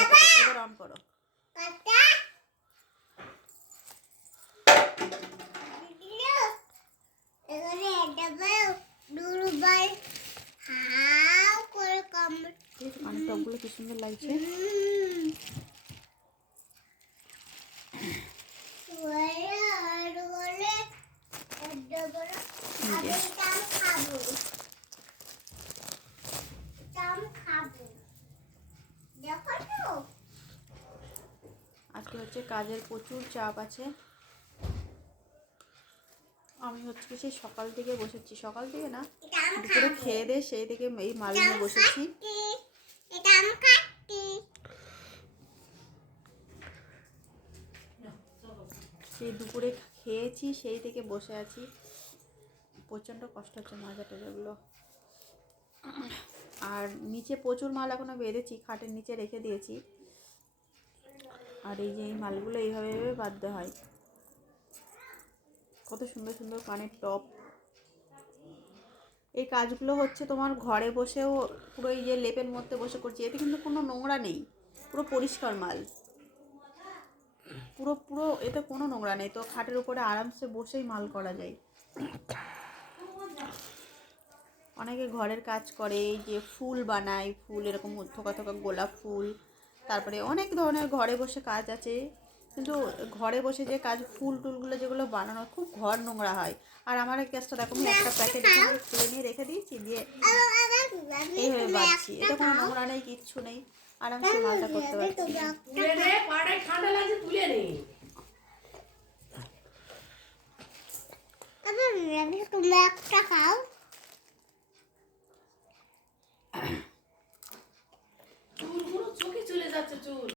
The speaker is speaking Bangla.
এবার অন করো। পানির টকগুলো কি সুন্দর লাগছে। আজকে হচ্ছে কাজের প্রচুর চাপ আছে। আমি হচ্ছে সেই সকাল থেকে বসেছি, সকাল থেকে না দুপুরে খেয়ে দিয়ে সেই থেকে এই মাল নিয়ে বসেছি। সেই দুপুরে খেয়েছি সেই থেকে বসে আছি, প্রচণ্ড কষ্ট হচ্ছে মাজা টাজাগুলো। আর নিচে প্রচুর মাল এখনও বেঁধেছি, খাটের নিচে রেখে দিয়েছি। আর এই যে এই মালগুলো এইভাবে বাঁধতে হয়। কত সুন্দর সুন্দর কানের টপ। এই কাজগুলো হচ্ছে তোমার ঘরে বসেও পুরো এই যে লেপের মধ্যে বসে করছি, এতে কিন্তু কোনো নোংরা নেই, পুরো পরিষ্কার মাল, পুরো পুরো এতে কোনো নোংরা নেই। তো খাটের উপরে আরামসে বসেই মাল করা যায়। অনেকে ঘরের কাজ করে, এই যে ফুল বানায়, ফুল এরকম থোকা থোকা গোলাপ ফুল, তারপরে অনেক ধরনের ঘরে বসে কাজ আছে। কিন্তু ঘরে বসে যে কাজ ফুল টুলগুলো যেগুলো বানানো, খুব ঘর নোংরা হয়। আর আমার এই গ্যাসটা দেখো, আমি একটা প্যাকেট খুলে নিয়ে রেখে দিয়েছি, দিয়ে এইভাবে বাঁধছি। এটা কোনো নোংরা নেই, কিচ্ছু নেই, আরামসে মালটা করতে পারছি। তুমি একটা খাও। চুলগুলো চোখে চলে যাচ্ছে চুল।